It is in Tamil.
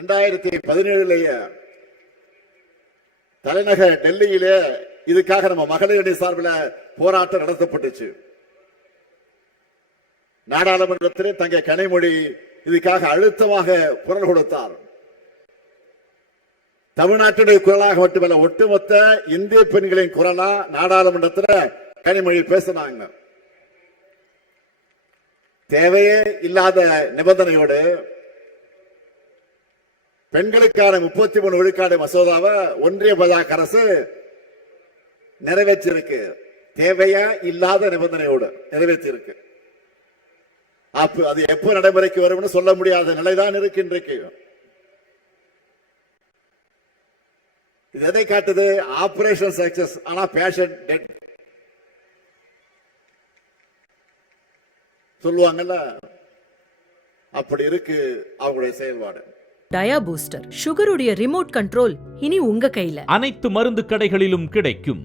2017 தலைநகர் டெல்லியிலே இதுக்காக நம்ம மகளிரணி சார்பில் போராட்டம் நடத்தப்பட்டுச்சு. நாடாளுமன்றத்திலே தங்கை கனிமொழி இதுக்காக அழுத்தமாக குரல் கொடுத்தார். தமிழ்நாட்டுடைய குரலாக மட்டுமல்ல, ஒட்டுமொத்த இந்திய பெண்களின் குரலா நாடாளுமன்றத்தில் கனிமொழி பேசினாங்க. தேவையே இல்லாத நிபந்தனையோடு பெண்களுக்கான 33 விழுக்காடு மசோதாவை ஒன்றிய பாஜக அரசு நிறைவேற்றிருக்கு. தேவையா இல்லாத நிபந்தனையோடு நிறைவேற்றிருக்கு. அது எப்போ நடைமுறைக்கு வரும் சொல்ல முடியாத நிலைதான் இருக்கு இன்றைக்கு. இது எதை காட்டுது? ஆபரேஷன் சக்சஸ், ஆனா பேஷன் டெட் சொல்லுவாங்கல்ல, அப்படி இருக்கு அவங்களுடைய செயல்பாடு. டயா பூஸ்டர் சுகருடைய ரிமோட் கண்ட்ரோல் இனி உங்க கையில. அனைத்து மருந்து கடைகளிலும் கிடைக்கும்.